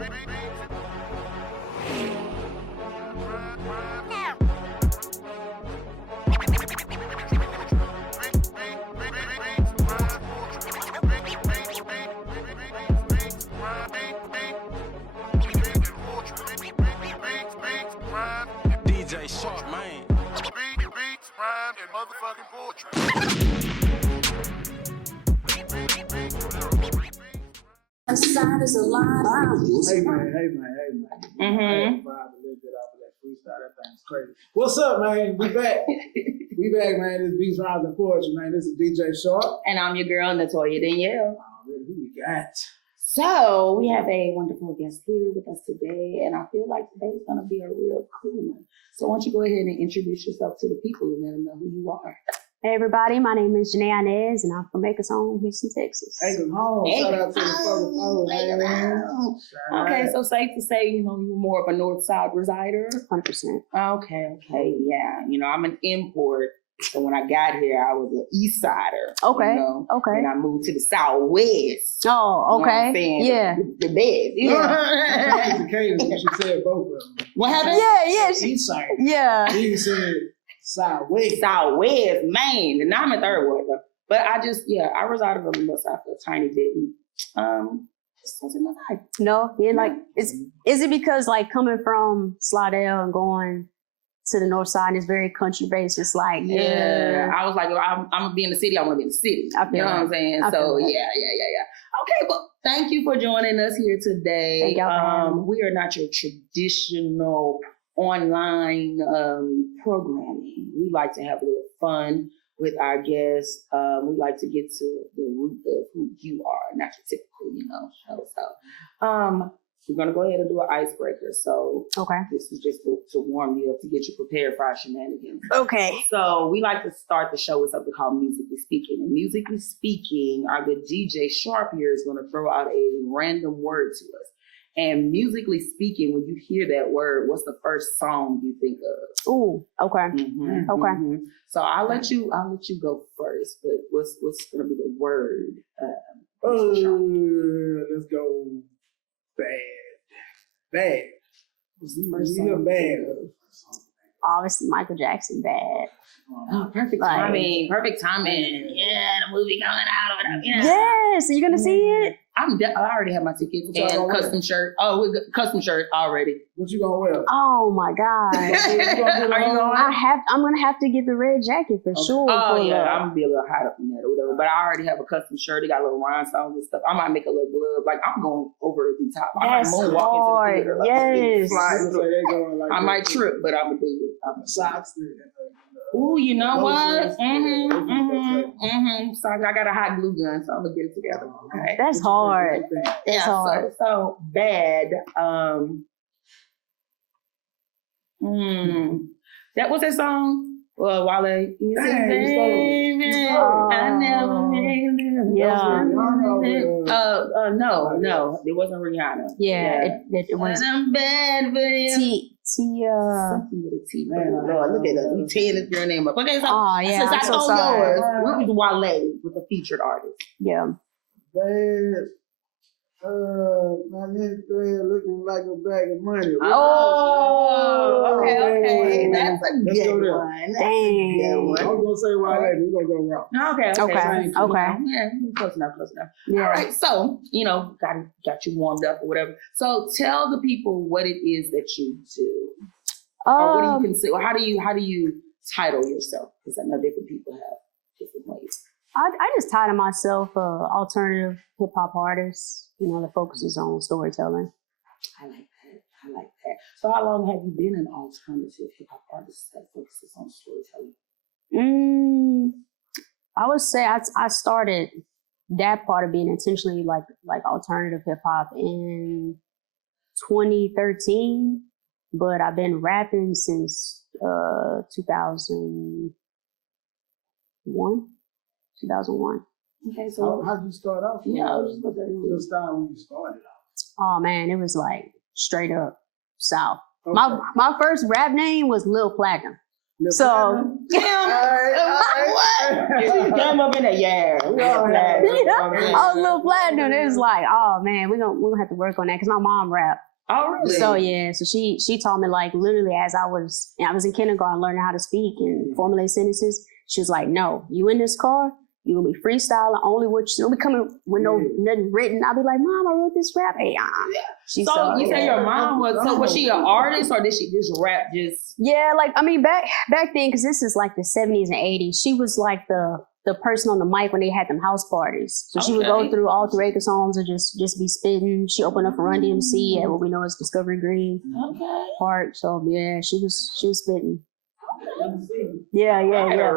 DJ Sharp, man. Beats, rhyme, and motherfucking poetry. Side is a lie. Hey man. Mm-hmm. I vibe a little bit off of that freestyle. That thing's crazy. What's up, man? We back. We back, man. This Beats, Rhymes, and Poetry, man. This is DJ Sharp. And I'm your girl, Natoya Danielle. Who we got? So we have a wonderful guest here with us today, and I feel like today's gonna be a real cool one. So why don't you go ahead and introduce yourself to the people and let them know who you are. Hey everybody, my name is Jenae Inez, and I'm from Acres Home, Houston, Texas. Acres Home. Shout out to the fucking home, man. Okay, so safe to say, you're more of a North Side resider? 100%. Okay, yeah. I'm an import. So when I got here, I was an East Sider. Okay, okay. And I moved to the Southwest. Oh, okay. Yeah. The best. Yeah. She said both of them. What happened? Yeah. East Side. Yeah. You said Southwest. Southwest, Maine. And now I'm in Third Ward, though. But I resided on the North Side for a tiny bit. This wasn't my life. No, is it because like coming from Slidell and going to the North Side is very country based? It's like, I was like, I'm gonna be in the city. I want to be in the city. You know what I'm saying? So yeah. Okay, well, thank you for joining us here today. Thank y'all. We are not your traditional online programming. We like to have a little fun with our guests. We like to get to the root of who you are, not your typical, show. So we're gonna go ahead and do an icebreaker. So this is just to warm you up, to get you prepared for our shenanigans. Okay. So we like to start the show with something called Musically Speaking. And Musically Speaking, our good DJ Sharp here is gonna throw out a random word to us. And musically speaking, when you hear that word, what's the first song you think of? Ooh, okay. Mm-hmm, okay. Mm-hmm. So I'll let you go first. But what's gonna be the word? Let's go. Bad. What's the first You're song? bad. Obviously, Michael Jackson, Bad. Oh, perfect timing. Perfect timing. Yeah, the movie coming out or whatever. Yeah. Yes, are you gonna see it? I already have my tickets and custom shirt. Oh, we got custom shirt already. What you gonna wear? Oh my God. Are you going? I'm gonna have to get the red jacket for sure. Oh yeah, I'm gonna be a little hot up in that or whatever. But I already have a custom shirt. It got little rhinestones and stuff. I might make a little glove. Like I'm going over the top. That's hard. Yes. I might trip, but I'm gonna do it. I'm socks. Ooh, you know what? So I got a hot glue gun, so I'm gonna get it together. Okay. That's hard. That's hard. So bad. That was that song. Well, Wale. I never made it. Yeah. No, it wasn't Rihanna. Yeah. It was. I'm bad for you. Something with a T. Man, Lord, look at us. We tearing this girl name up. Okay, so since I told yours, what was Wale with a featured artist? Yeah. Bad. My next girl looking like a bag of money. Oh, okay. That's a good one. Dang. I was gonna say Wale, we're gonna go wrong. Okay. Yeah, close enough. Yeah. All right, so, got you warmed up or whatever. So tell the people what it is that you do. Or what do you consider, or how do you title yourself? Because I know different people have different ways. I just title myself alternative hip hop artist, that focuses on storytelling. I like that. So how long have you been an alternative hip hop artist that focuses on storytelling? I would say I started that part of being intentionally like alternative hip hop in 2013, but I've been rapping since 2001. Okay, so how did you start off? Yeah, I was just about to say, your style when you started off. Oh man, it was like straight up South. Okay. My first rap name was Lil Platinum. So What? Come up in there, yeah. We all platinum. I was a little platinum. It was like, oh man, we're gonna have to work on that because my mom rapped. Oh really? So yeah, so she taught me like literally as I was in kindergarten learning how to speak and formulate sentences. She was like, no, you in this car, you gonna be freestyling only what you don't be coming with nothing written. I'll be like, Mom, I wrote this rap. Hey, So you say your mom was she an artist or did she just rap Yeah, like I mean back then, because this is like the 70s and 80s, she was like the person on the mic when they had them house parties. So she would go through all 3 acre songs and just be spitting. She opened up for Run DMC at what we know as Discovery Green Park. So yeah, she was spitting. Yeah,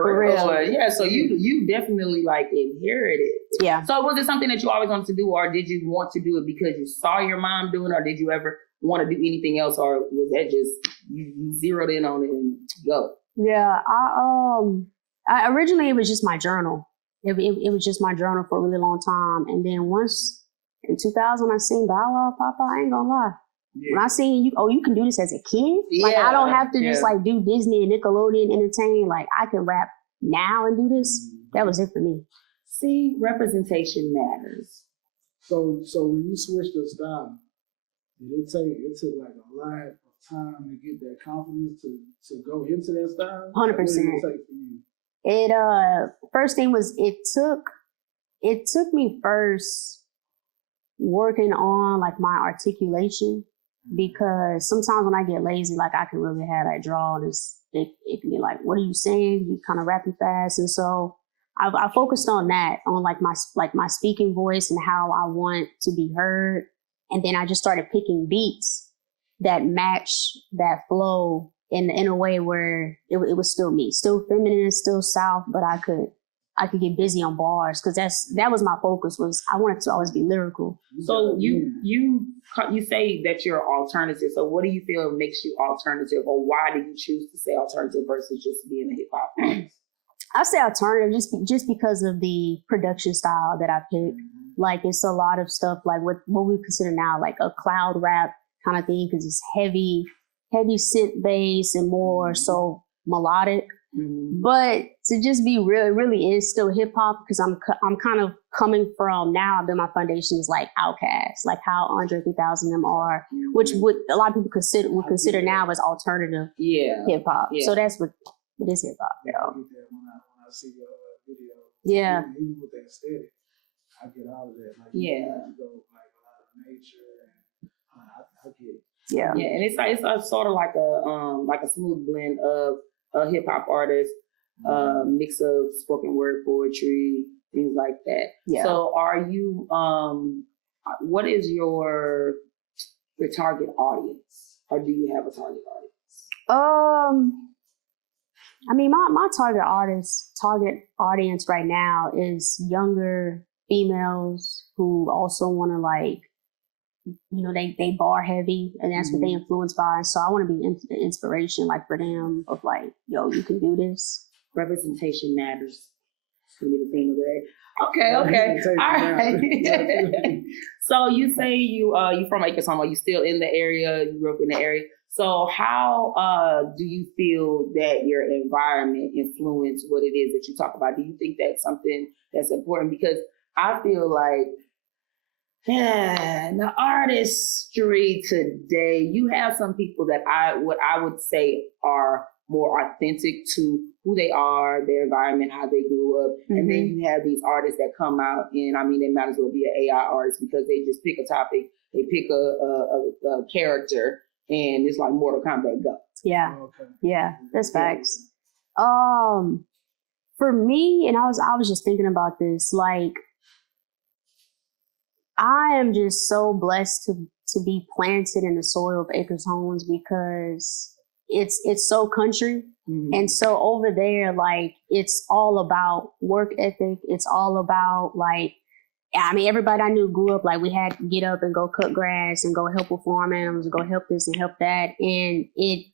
for real. Yeah, so you definitely like inherited. Yeah. So was it something that you always wanted to do, or did you want to do it because you saw your mom doing it, or did you ever want to do anything else, or was that just you zeroed in on it and go? Yeah, I originally it was just my journal. It was just my journal for a really long time, and then once in 2000 I seen Bow Wow Papa. I ain't gonna lie. Yeah. When I seen you can do this as a kid. Like I don't have to just like do Disney and Nickelodeon entertain. Like I can rap now and do this. That was it for me. See, representation matters. So when you switched the style, did it took like a lot of time to get that confidence to go into that style? 100%. What did it take for you? It first thing was it took me first working on like my articulation. Because sometimes when I get lazy, like I can really have that draw and it can be like, what are you saying? You kind of rapping fast. And so I focused on that, on like my speaking voice and how I want to be heard. And then I just started picking beats that match that flow in a way where it was still me, still feminine, still South, but I could get busy on bars because that was my focus. Was I wanted to always be lyrical. So you say that you're alternative. So what do you feel makes you alternative, or why do you choose to say alternative versus just being a hip hop artist? I say alternative just because of the production style that I picked. Like it's a lot of stuff like what we consider now like a cloud rap kind of thing because it's heavy synth bass and more so melodic. Mm-hmm. But to just be real, it really is still hip hop because I'm kind of coming from now. I've been my foundation is like Outkast, like how Andre 3000 them are, which would a lot of people would consider now as alternative hip hop. Yeah. So that's what it is hip hop. When I see your video, even with that aesthetic, I get all of that. Like you go like a lot of nature, and I get it. Yeah, and it's sort of like a smooth blend of a hip hop artist, mix of spoken word poetry, things like that. Yeah. So are you, what is your target audience? Or do you have a target audience? I mean, my target audience right now is younger females who also want to like, you know, they bar heavy and that's what they influenced by. So I want to be inspiration like for them of like, yo, you can do this. Representation matters. It's going to be the theme of the day. Okay. All right. So you say you from Acres Home. Are you still in the area? You grew up in the area. So how do you feel that your environment influenced what it is that you talk about? Do you think that's something that's important? Because I feel like the artistry today, you have some people that I would say are more authentic to who they are, their environment, how they grew up. Mm-hmm. And then you have these artists that come out and I mean, they might as well be an AI artist because they just pick a topic, they pick a character and it's like Mortal Kombat go. Yeah. Okay. Yeah, that's facts. For me, and I was just thinking about this, like, I am just so blessed to be planted in the soil of Acres Homes because it's so country. Mm-hmm. And so over there, like, it's all about work ethic. It's all about like, I mean, everybody I knew grew up like we had to get up and go cut grass and go help with farm animals and go help this and help that. And it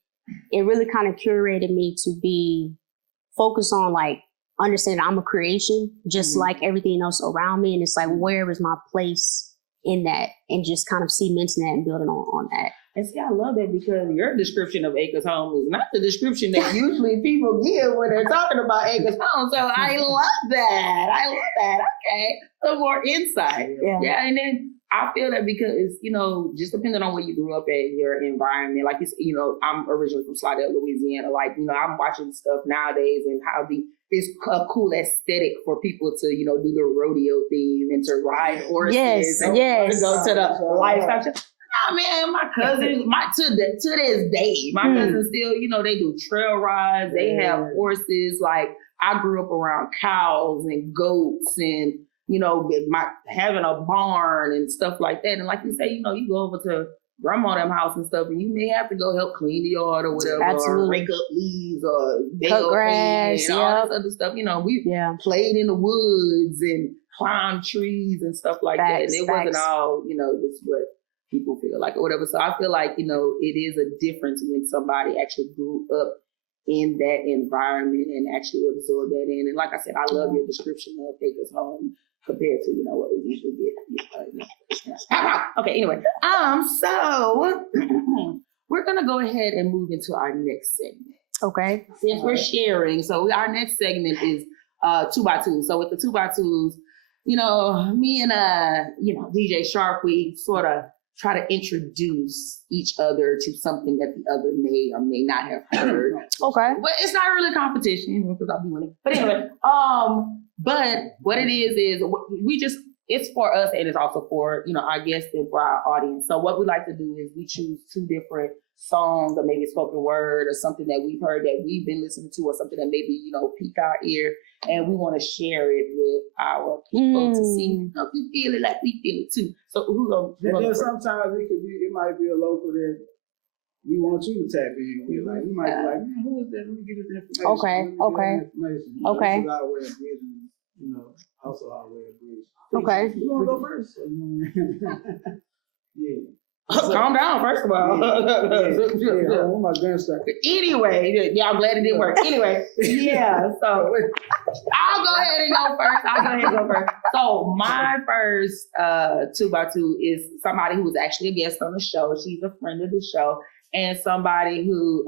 really kind of curated me to be focused on like, understand I'm a creation, just like everything else around me. And it's like, where is my place in that? And just kind of cementing that and building on that. And see, I love that because your description of Acres Home is not the description that usually people give when they're talking about Acres Home. So I love that. Okay. Some more insight. Yeah. And then I feel that because, you know, just depending on where you grew up at, your environment, like, it's, you know, I'm originally from Slidell, Louisiana. Like, you know, I'm watching stuff nowadays and how it's a cool aesthetic for people to, you know, do the rodeo theme and to ride horses. Yes. To go to the lifestyle show. Nah, man, my cousins, to this day, my cousins still, you know, they do trail rides. They have horses. Like, I grew up around cows and goats and, you know, having a barn and stuff like that. And like you say, you know, you go over to grandma them house and stuff, and you may have to go help clean the yard or whatever, or rake up leaves or cut grass and all this other stuff. You know, we played in the woods and climbed trees and stuff like that. And it wasn't all, you know, just what people feel like or whatever. So I feel like, you know, it is a difference when somebody actually grew up in that environment and actually absorb that in. And like I said, I love your description of Acres Home compared to, you know, what we usually get. Okay, anyway. So we're gonna go ahead and move into our next segment. Okay. Since we're sharing, so our next segment is 2x2. So with the 2x2s, you know, me and you know, DJ Sharp, we sort of try to introduce each other to something that the other may or may not have heard. Okay. But it's not really competition because I'll be winning. But anyway, but what it is it's for us and it's also for, you know, our guests and for our audience. So what we like to do is we choose two different songs or maybe a spoken word or something that we've heard that we've been listening to or something that maybe, you know, pique our ear, and we want to share it with our people to see, you know, if you feel it like we feel it too. So then sometimes it might be a local that we want you to tap in with. Like, you might be like, man, who is that? Let me get this information. Okay. This is our way of bridging, you know, also our way of bridging. Okay. You want to go first? Yeah. Calm down, first of all. My gunshot. Anyway, I'm glad it didn't work. Anyway, so I'll go ahead and go first. So my first 2x2 is somebody who was actually a guest on the show. She's a friend of the show, and somebody who,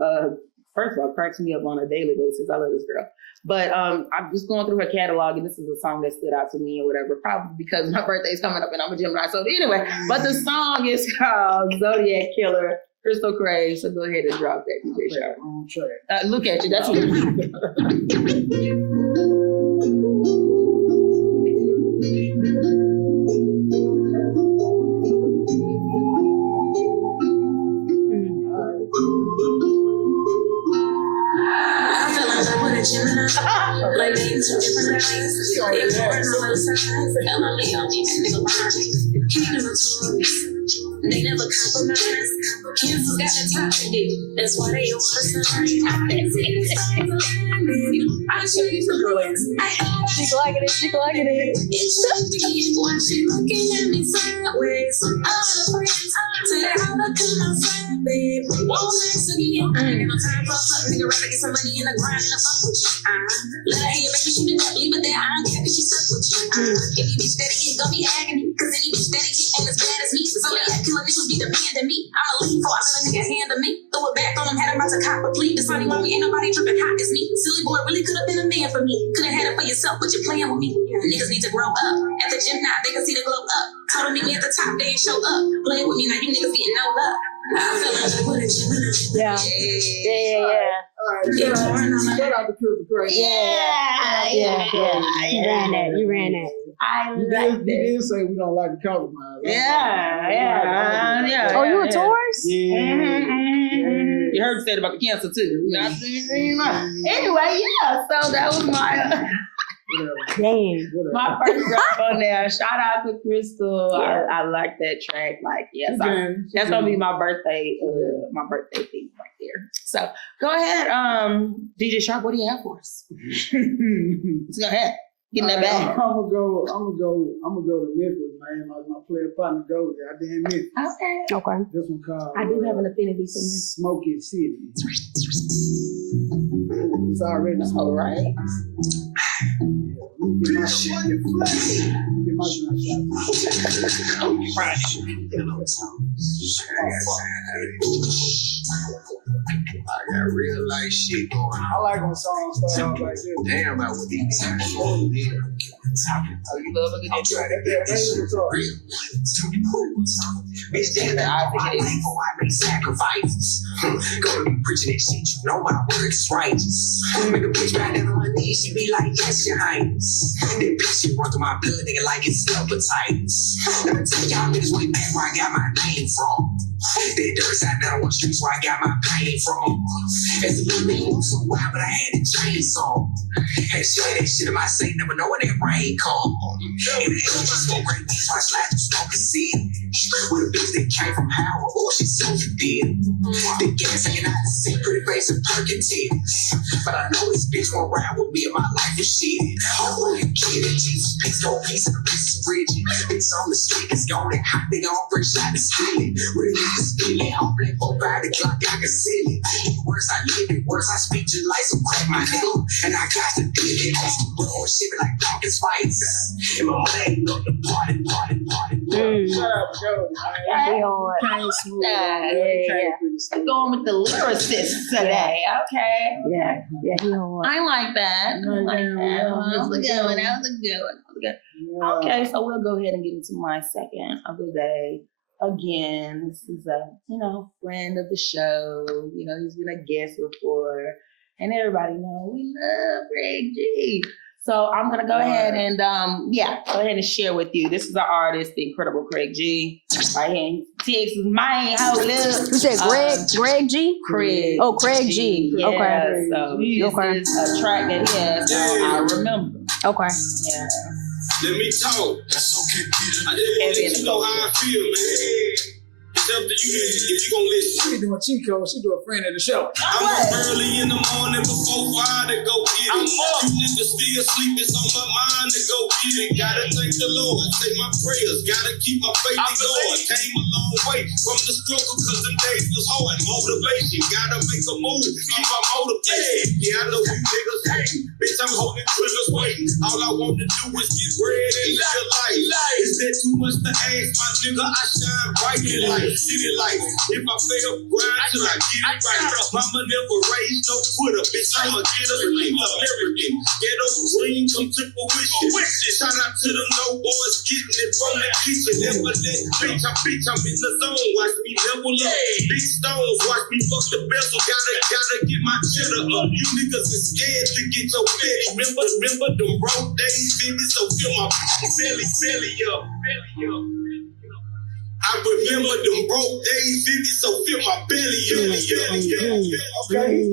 first of all, cracks me up on a daily basis. I love this girl. But I'm just going through her catalog, and this is a song that stood out to me or whatever, probably because my birthday's coming up and I'm a Gemini. So anyway, but the song is called Zodiac Killer, Crystal Craig. So go ahead and drop that, DJ Sharp. Look at you. That's what like these two different guys, ignoring all those signs. I'm a Leo, these nigga lines. Kingdom of tourists, they never compromise. Cancel got the top of it, that's why they want to sign. I show you some drawings. She liking it. It's just me when she looking at me sideways. All the friends say I look at my side, babe. Won't ask again. I ain't got no time for a fuck nigga. Rather get some money in the grind and a fuck with you. Let her hear baby shoot it up, leave it there. I don't care 'cause she stuck with you. Any bitch that it gon' be agony, 'cause any bitch that it ain't as bad as me. So yeah, killer niggas be demanding me. I'ma leave for I let a nigga hand to me. Throw it back on him, had him about to cop a plea. This funny mommy ain't nobody tripping hot as me. Silly boy really could've been a man for me. Could've had it for yourself, but you're playing with me. Niggas need to grow up. At the gym now, they can see the glow up. Told them meet me at the top, they ain't show up. Play with me now, you niggas getting no love. I feel like what a Gemini. Yeah. Shout out to Crystal Craig. You ran that. I You like did this. say we don't like to compromise. Yeah. Oh, you a Taurus? Yeah. You heard me say it about the cancer too. Anyway, so that was my my first drop on there. Shout out to Crystal. I like that track. Like, that's gonna be my birthday thing right there. So go ahead, DJ Sharp. What do you have for us? Go ahead. Get in that bag. I'm gonna go to Memphis, man. My player partner goes there. I didn't miss. Okay. This one called I do have an affinity for you. Smoky City. It's already all right. Get my shit deflated. Get my I got real life shit going on. I like when songs start off like this. Damn, I would be tired. Oh, you love a good intro. Bitch, damn, I make sacrifices. Gonna be preaching that shit, you know my words is righteous. Make a bitch back down on her knees, she be like, yes, your highness. Then bitch, she run through my blood, nigga, like it's hepatitis. Let me tell y'all niggas way back where I got my name from. That dirt side down on the streets where I got my pain from. As a little nigga, was so wild, but I had a chainsaw. Had that shit in my safe, never know when that rain come. And the angels smoke great weed, so I slide through smoke and see it. With a bitch that came from Howard, oh, she so did. The gas hanging out the seat, pretty face and perky titties. But I know this bitch won't ride with me and my life is shit. Oh, you kidding? Jesus, peace, no peace, and the peace is rigid. Bitch on the street, it's gone and hot, nigga on fresh out the skillet. Really niggas feeling, all black, 4 by the clock, I can see it. The worse I live, the worse I speak, just like some crack, my nigga. And I got to deal it. Bull shit like Dawkins fights. And my leg up the party. Shut up, Joe. We're going with the lyricist today. Okay. Yeah, he hard. I like that. That was a good one. Okay, so we'll go ahead and get into my second of the day. Again, this is a, friend of the show. He's been a guest before. And everybody knows we love Craig G. So I'm going to go ahead and, go ahead and share with you. This is our artist, the incredible Craig G. Right here in Texas, man. Hold up. You said Greg G? Craig. Oh, Craig G. Yeah, Okay. So this is a track that he has called I Remember. Okay. Yeah. Let me talk. That's okay, Peter. I just want to let you know how I feel, man. It's up to you if you gon' listen. She doing Chico. She do a friend of the show. I'm up early in the morning before 5 to go get it. You niggas still sleep, it's on my mind to go get it. Gotta thank the Lord, say my prayers. Gotta keep my faith going. Came a long way from the struggle, cause them days was hard. Motivation, gotta make a move. Keep my motivation. Yeah, I know you niggas hate. Bitch, I'm holding triggers waiting. All I want to do is get bread and live your life. Is that too much to ask, my nigga? I shine bright in life. City life. If I fail, grind till I get it right. Mama never raised no quitter. Bitch, I'ma get a relief of everything. Ghetto dream come to fruition. Shout out to them no boys getting it from the kitchen. Never let bitch, I'm in the zone. Watch me level up. Big stones, watch me fuck the bezel. Gotta get my cheddar up. You niggas is scared to get your belly. Remember them broke days, baby, so feel my belly up. I remember them broke days, baby, so feel my belly up. Okay.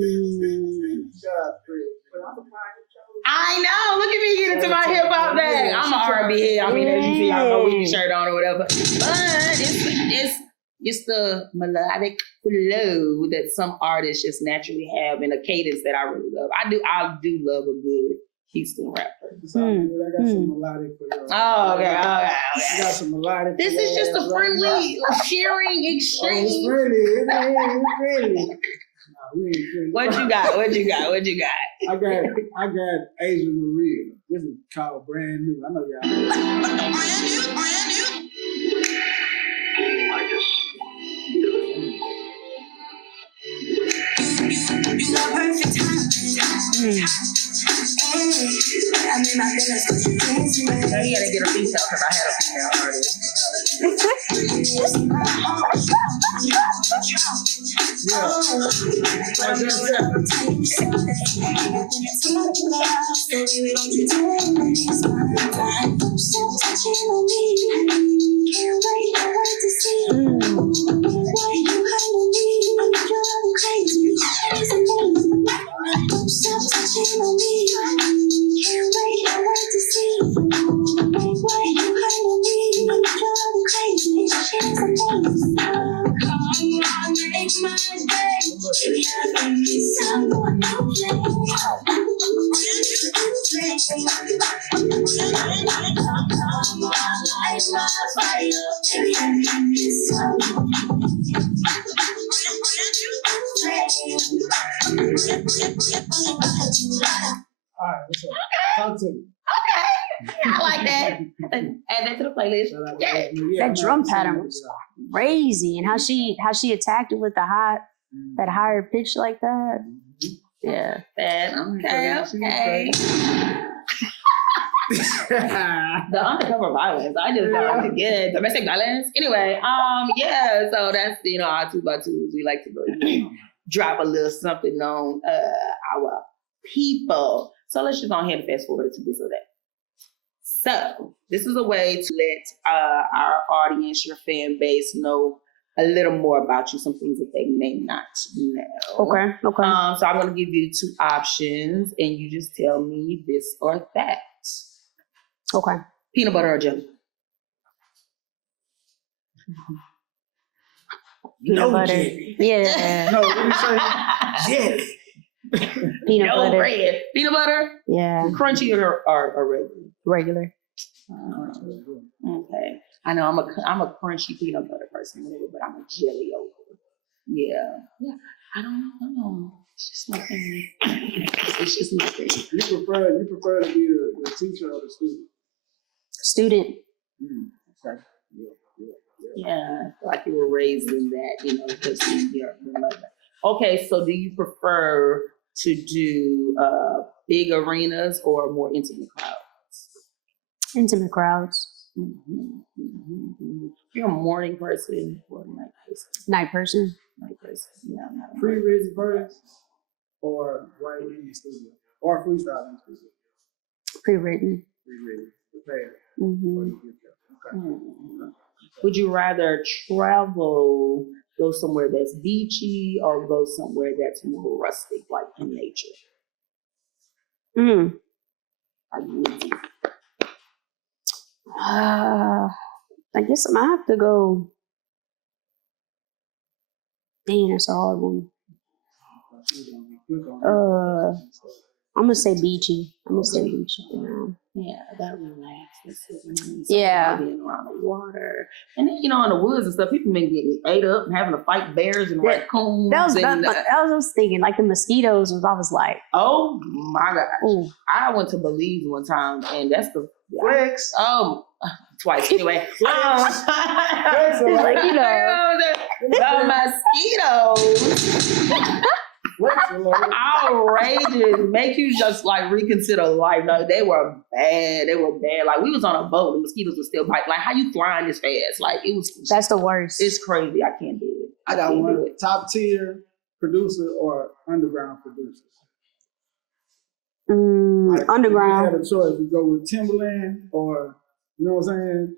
I know. Look at me get into my hip hop bag. I'm an R&B head. I mean, as you see, I don't know with your shirt on or whatever. But it's the melodic flow that some artists just naturally have, and a cadence that I really love. I do love a good Houston rapper. I got some melodic for you. Oh, okay. I got some melodic. This is just a friendly, sharing exchange. It's pretty. What you got? I got Asia Maria. This is called Brand New. I know y'all. Brand new. You got perfect time. I made my feelings cause you can't see me. You gotta get a female because I had a female artist. All right, what's up? Talk to me. Okay. playlist. Yeah. That drum pattern was crazy, and how she attacked it with the that higher pitch like that. Yeah. Okay. The undercover violence. I just like to get domestic violence. Anyway, yeah. So that's our 2x2s. We like to drop a little something on our people. So let's just go ahead and fast forward to this or that. So this is a way to let our audience, your fan base, know a little more about you, some things that they may not know. Okay. So I'm going to give you 2 options, and you just tell me this or that. Okay. Peanut butter or jelly? Peanut butter. Jelly. Yeah. No, what do you say? Jelly. Peanut butter. Bread. Peanut butter? Yeah. Crunchy or regular? Regular. Okay. I know I'm a crunchy peanut butter person, but I'm a jelly over. Yeah. I don't know. It's just my thing. It's just my thing. You prefer to be the teacher or the student? Student. Okay. Yeah. I feel like you were raised in that, because you're mother. Okay, so do you prefer to do big arenas or more intimate crowds? Intimate crowds. You're a morning person or a night person? Night person. Night person. Yeah, I'm not a Pre-written verse or right in the studio or freestyle in the studio? Pre-written. Pre-written. Prepared. Mm-hmm. Okay. Would you rather travel, go somewhere that's beachy, or go somewhere that's more rustic, like in nature? I guess I might have to go. Dang, that's a hard one. I'm gonna say beachy. For now. Yeah, that relaxes. Yeah. Being around the water, and then in the woods and stuff, people been getting ate up and having to fight bears and raccoons. That was what I was thinking. Like the mosquitoes I was like, oh my god! Ooh. I went to Belize one time, and that's the Flex. Twice anyway. Flex. like the mosquitoes. Outrageous. Make you just like reconsider life. No, they were bad. Like we was on a boat, the mosquitoes were still biting. Like how you flying this fast? Like it was. That's the worst. It's crazy. I can't do it. I got one top tier producer or underground producer. Like, Underground. If you had a choice, you go with Timberland or you know what I'm saying,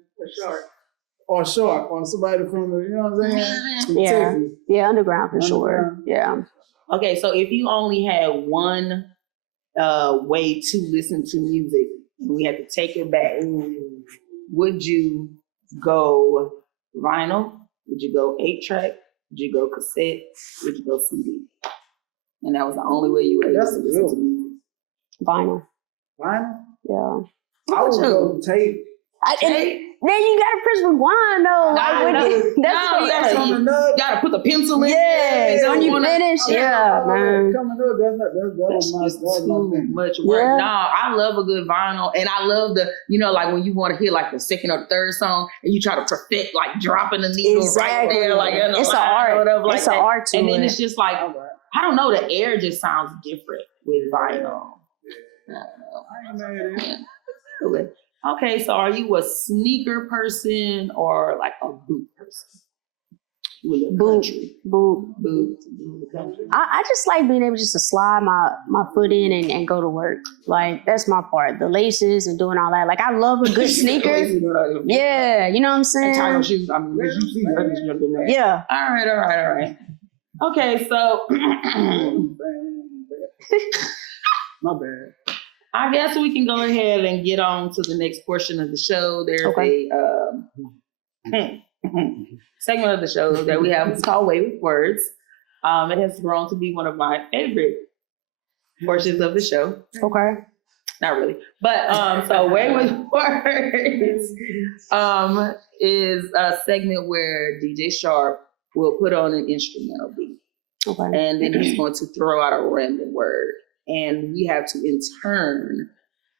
or Shark, or somebody from the, you know what I'm saying. From Texas. Yeah, underground for sure. Yeah. Okay, so if you only had one way to listen to music, and we had to take it back, would you go vinyl? Would you go 8-track? Would you go cassette? Would you go CD? And that was the only way you were able to listen to music. Vinyl. Yeah. I would go tape. Then you gotta press rewind though. You gotta put the pencil in. Yes, when you finish. Yeah, man. That's too much work. Yeah. No, I love a good vinyl, and I love the, like when you want to hear like the second or third song, and you try to perfect like dropping the needle right there, like it's an art. Like it's an art to and it. then it's just like I don't know, the air just sounds different with vinyl. Okay, so are you a sneaker person or like a boot person? Boot. I just like being able just to slide my foot in and go to work. Like that's my part. The laces and doing all that. Like I love a good sneaker. Yeah, you know what I'm saying? Title shoes. Yeah. All right. Okay, so my bad. I guess we can go ahead and get on to the next portion of the show. There's a segment of the show that we have. It's called Way with Words. It has grown to be one of my favorite portions of the show. Okay. Not really. But so Way with Words is a segment where DJ Sharp will put on an instrumental beat. Okay. And then he's going to throw out a random word. And we have to, in turn,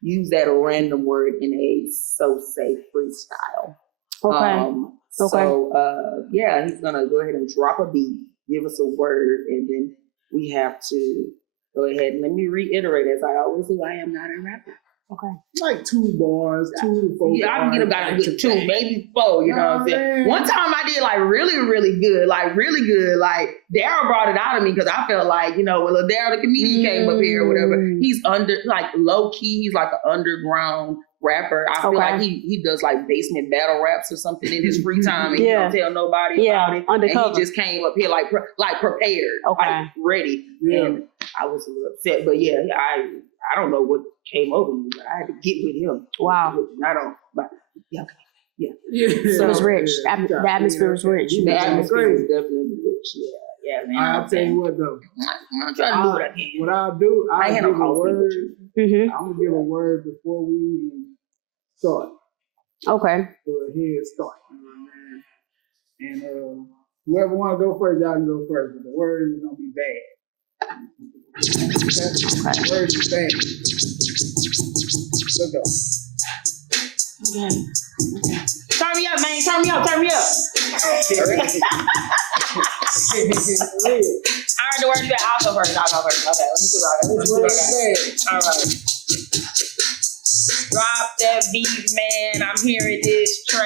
use that random word in a so safe freestyle. Okay. So yeah, he's gonna go ahead and drop a beat, give us a word, and then we have to go ahead and let me reiterate, as I always do, I am not a rapper. Okay. Like 2 bars, 2 to 4 Yeah, I can get about a good 2, maybe 4, you know what I'm saying? man. One time I did like really, really good. Like Daryl brought it out of me because I felt like, when Lil Daryl the comedian came up here or whatever, he's low key, he's like an underground rapper. I feel like he does like basement battle raps or something in his free time and he don't tell nobody about it. Undercover. And he just came up here like prepared, like ready. Yeah. And I was a little upset, but yeah, I don't know what came over me, but I had to get with him. Wow. But yeah. So it was rich. The atmosphere was rich. The atmosphere is definitely rich. Yeah, man. I'll tell you what though. I'm trying to do what I can. What I'll do, I'll give a word. Mm-hmm. I'm gonna give a word before we even start. Okay. For a head start. You know what I mean? And whoever wanna go first, y'all can go first. But the word is gonna be bad. Okay? The word is bad. Let's go. Okay. Turn me up, man. Turn me up. I heard the word bad. I'll go first. Okay, let me see what I got. All right. Drop that beat, man. I'm hearing this track.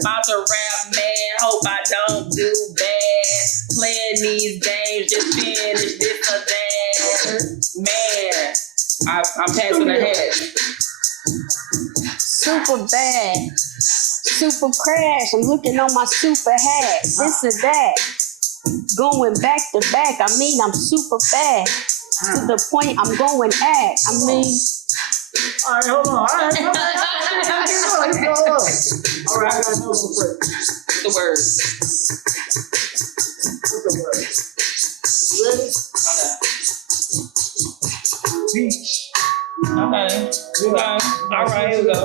About to rap, man. Hope I don't do bad. Playing these games, just finish this or that. Man, I'm passing ahead. Super bad. Super crash. I'm looking on my super hat. This or that. Going back to back. I mean, I'm super bad. To the point I'm going at. I mean. All right, hold on. All right. All right, I gotta know one first. The word. What's the word? You ready? Beach. Okay. All right, here we go.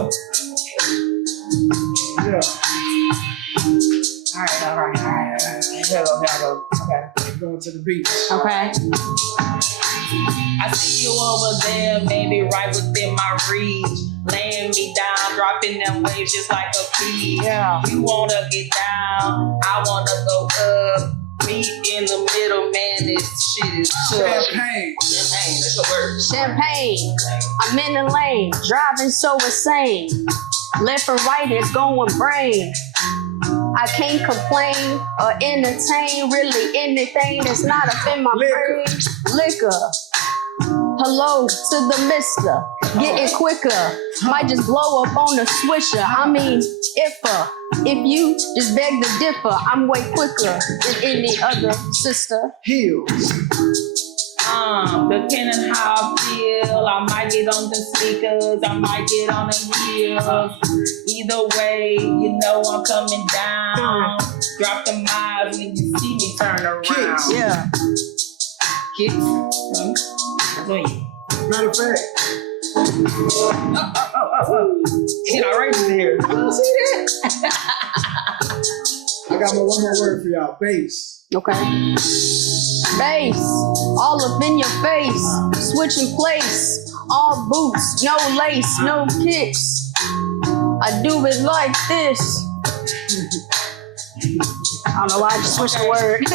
Yeah. All right. Here I go. Okay. Going to the beach. Okay. I see you over there, maybe right within my reach. Laying me down, dropping them waves just like a beat. Yeah. You wanna get down, I wanna go up. Meet in the middle, man, this shit is tough. Champagne. Champagne, that's your word. Champagne. I'm in the lane. Driving so insane. Left and right is going brain. I can't complain or entertain really anything that's not up in my brain. Liquor. Hello to the mister. Getting quicker. Might just blow up on the swisher. I mean, if you just beg to differ, I'm way quicker than any other sister. Heels. Depending how I feel, I might get on the sneakers, I might get on the heels. Either way, you know I'm coming down. Drop the miles when you see me turn around. Kicks. Yeah. Kicks. Matter of fact. Get outrageous in here. I see that. I got one more word for y'all. Bass. Okay. Bass, all up in your face, switching place, all boots, no lace, no kicks. I do it like this. I don't know why I just switched the word. I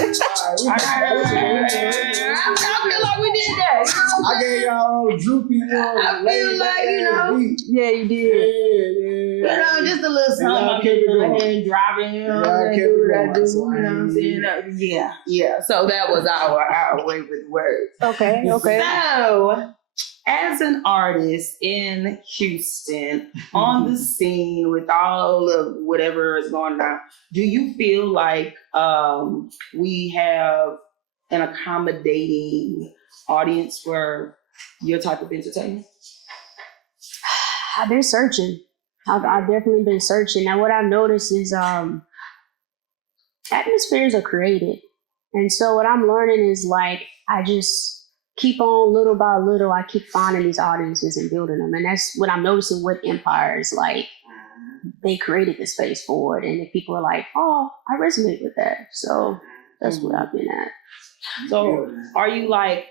feel like we did that. I gave y'all droopy. I feel like, Yeah, you did. Yeah. Just a little something. And driving, do what I do, you know what I'm saying? Yeah. So that was our way with words. Okay. So, as an artist in Houston, on the scene with all of whatever is going on, do you feel like we have an accommodating audience for your type of entertainment? I've been searching. I've definitely been searching. Now, what I've noticed is atmospheres are created. And so what I'm learning is like, I just keep on little by little, I keep finding these audiences and building them. And that's what I'm noticing with Empire is like, they created the space for it. And if people are like, oh, I resonate with that. So that's what I've been at. So are you like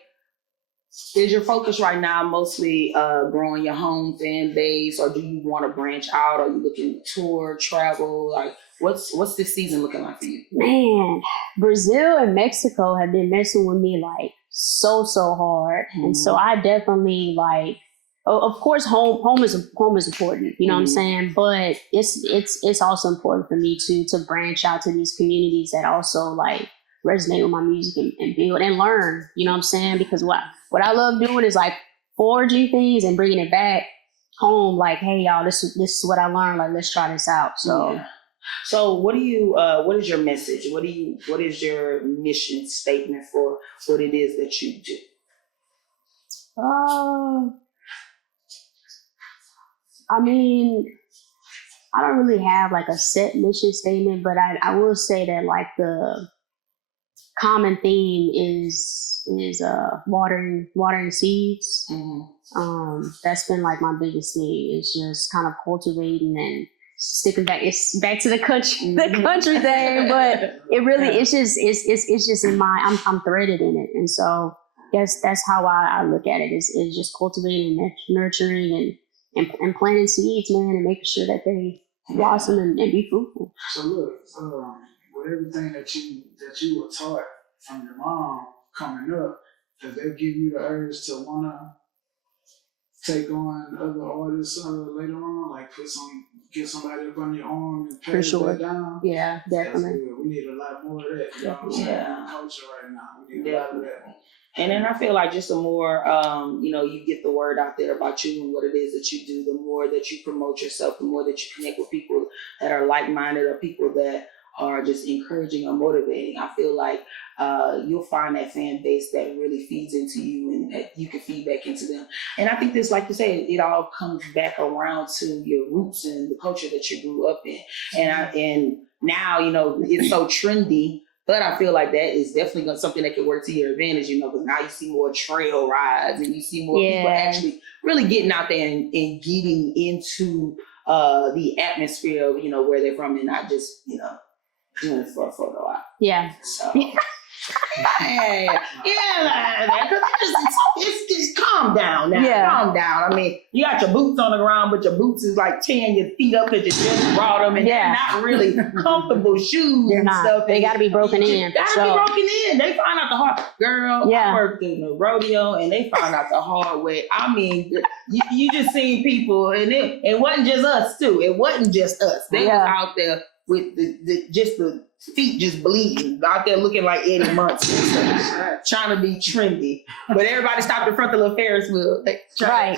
Is your focus right now mostly growing your home fan base, or do you want to branch out? Are you looking to tour, travel? Like, what's this season looking like for you? Man, Brazil and Mexico have been messing with me like so hard, and so I definitely like. Of course, home is important. You know what I'm saying? But it's also important for me to branch out to these communities that also like resonate with my music and build and learn. You know what I'm saying? Because what I love doing is like forging things and bringing it back home. Like, hey y'all, this is what I learned. Like, let's try this out. So. Yeah. So what do you? What is your message? What is your mission statement for what it is that you do? I mean, I don't really have like a set mission statement, but I will say that like the common theme is watering seeds. Mm-hmm. That's been like my biggest thing. It's just kind of cultivating and sticking back. It's back to the country thing, but it really it's just in my I'm threaded in it, and so that's how I look at it. It's just cultivating and nurturing and planting seeds, man, and making sure that they blossom and be fruitful. So look, with everything that you were taught from your mom coming up, does that give you the urge to wanna take on other artists later on, like get somebody up on your arm and pass that down? Yeah, definitely. We need a lot more of that. You know what I'm saying? In culture right now, we need a lot of that. And then I feel like just the more, you get the word out there about you and what it is that you do, the more that you promote yourself, the more that you connect with people that are like-minded or people that are just encouraging or motivating. I feel like you'll find that fan base that really feeds into you and that you can feed back into them. And I think this, like you say, it all comes back around to your roots and the culture that you grew up in. And now, it's so trendy. But I feel like that is definitely something that can work to your advantage, because now you see more trail rides and you see more people actually really getting out there and getting into the atmosphere of, where they're from and not just, doing it for a photo op. Yeah. So. Yeah, it's just calm down now. Yeah. Calm down. I mean, you got your boots on the ground, but your boots is like tearing your feet up because you just brought them, and they're not really comfortable shoes and stuff. They got to be broken in. Got to be broken in. They find out the hard. Girl, I worked in the rodeo, and they found out the hard way. I mean, you just seen people, and it wasn't just us too. It wasn't just us. They was out there with the feet just bleeding, out there looking like Eddie Munson, trying to be trendy. But everybody stopped in front of the little Ferris wheel. Right.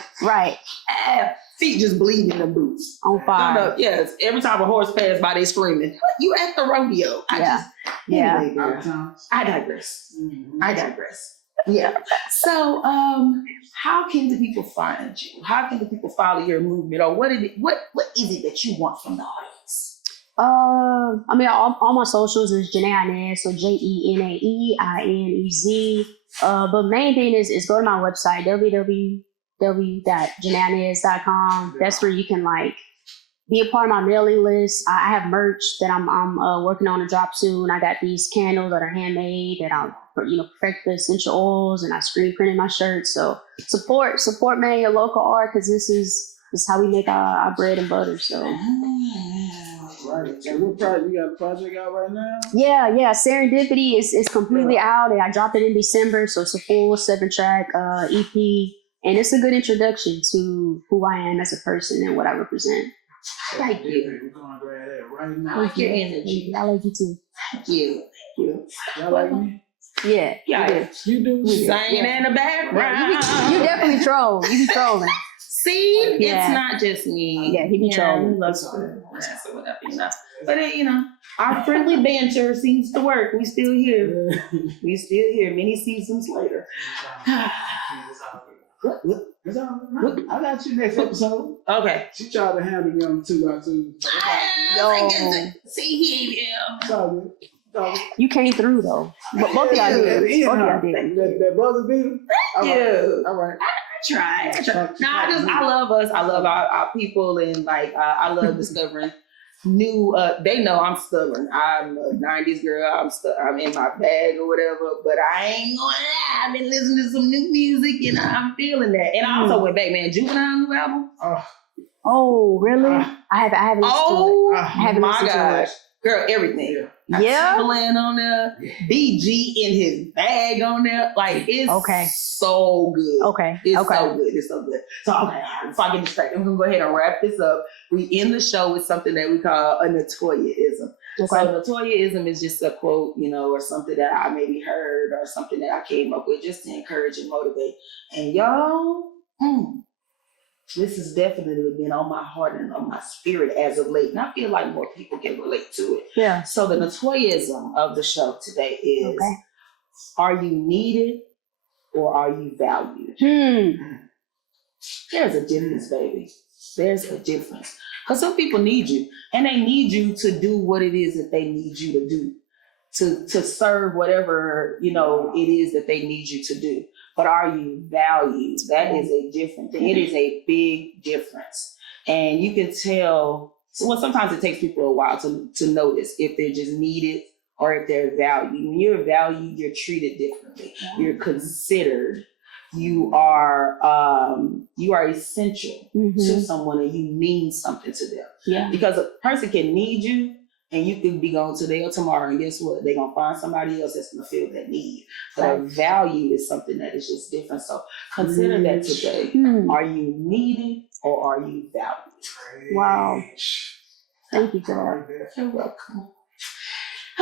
Feet just bleeding in the boots. On fire. Yes, every time a horse passed by, they screaming, "You at the rodeo?" Anyway, I digress. Mm-hmm. I digress. Yeah. So, how can the people find you? How can the people follow your movement? Or what is it that you want from the audience? I mean, all my socials is Jenae Inez, so JenaeInez. But main thing is go to my website, www.jenaeinez.com. That's where you can like be a part of my mailing list. I have merch that I'm working on to drop soon. I got these candles that are handmade that I'll perfect the essential oils, and I screen printed my shirts. So support man, your local art, because this is how we make our bread and butter. So. Right. And what project? You got a project out right now? Yeah. Serendipity is completely out, and I dropped it in December, so it's a full 7-track EP, and it's a good introduction to who I am as a person and what I represent. Thank you. We're going to grab that right now. I like your energy. I like you too. Thank you. Y'all like me? Yeah. You do. Singing in the background. You definitely troll. You be trolling. See, it's not just me. Yeah, he be trolling. He loves whatever, But our friendly banter seems to work. We still here. Many seasons later. It's all right. I got you next episode. Okay. She tried to handle me on 2x2. See here. It's all good. You came through though. Both of y'all did. That brother beater. All right. I try. No, I love us. I love our people, and like I love discovering new, they know I'm stubborn. I'm a 90s girl. I'm in my bag or whatever, but I ain't gonna lie. I've been listening to some new music and I'm feeling that. And I also went back, man, Juvenile new album. Oh, really? I haven't listened to it. I haven't my listened to gosh. it. Girl, everything. Yeah. Timberland on there, BG in his bag on there. Like, it's so good. Okay. It's so good. It's so good. So, okay, before I get distracted, I'm going to go ahead and wrap this up. We end the show with something that we call a Natoya-ism. Okay. So, Natoya-ism is just a quote, you know, or something that I maybe heard or something that I came up with just to encourage and motivate. And y'all, this has definitely been on my heart and on my spirit as of late. And I feel like more people can relate to it. Yeah. So the Natoya-ism of the show today is, are you needed or are you valued? There's a difference, baby. There's a difference. Because some people need you. And they need you to do what it is that they need you to do. To serve whatever, you know, it is that they need you to do. But are you valued? That is a different thing. It is a big difference. And you can tell, sometimes it takes people a while to notice if they're just needed or if they're valued. When you're valued, you're treated differently. You're considered. You are essential to someone and you mean something to them. Yeah. Because a person can need you and you can be gone today or tomorrow, and guess what? They're gonna find somebody else that's gonna feel that need. But a value is something that is just different. So consider that today. Are you needed or are you valued? Wow. Thank you for that. You're welcome.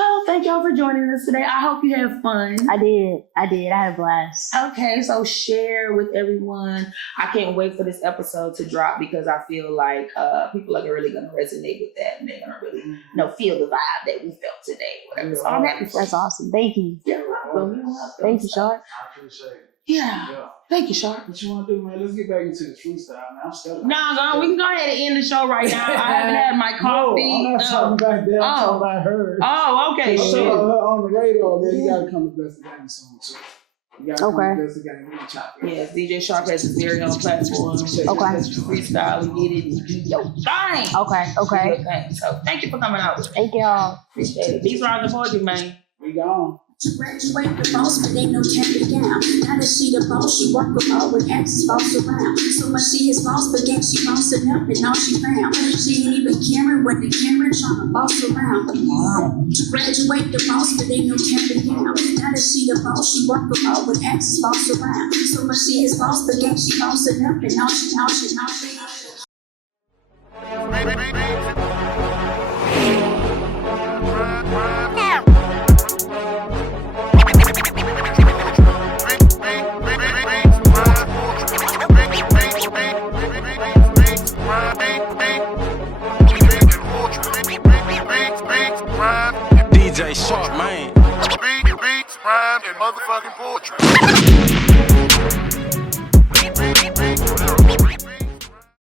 Oh, thank y'all for joining us today. I hope you have fun. I did. I had a blast. Okay, so share with everyone. I can't wait for this episode to drop because I feel like people are really going to resonate with that and they're going to really feel the vibe that we felt today. Whatever. So I'm happy for That's awesome. Thank you. You're welcome. Thank you, Sharp. I appreciate it. Yeah. Thank you, Sharp. What you want to do, man? Let's get back into the freestyle, man. I'm stuck. No, we can go ahead and end the show right now. I haven't had my coffee. No, I'm not talking about that. I'm talking about her. Oh, okay. So, Shit. on the radio, man, you gotta come to Bless the Game song too. You gotta come to Bless the Game. We can chop it. Yes, DJ Sharp has his very own platform. Freestyle, we get it and do your thing. Okay. Do your thing. So thank you for coming out. Thank y'all. Appreciate it. These are the poetry, man. We gone. To graduate the boss, but ain't no carry down. Now that she the boss, she work with all with exes boss around. So much she is boss, but gang she bossing up and all she found. She ain't even caring what the camera trying to boss around. To graduate the boss, but ain't no carry down. Now that she the boss, she work with all with exes boss around. So much she is boss, but gang she bossing up and all she. DJ Sharp, man. Beats, rhyme, and motherfucking poetry.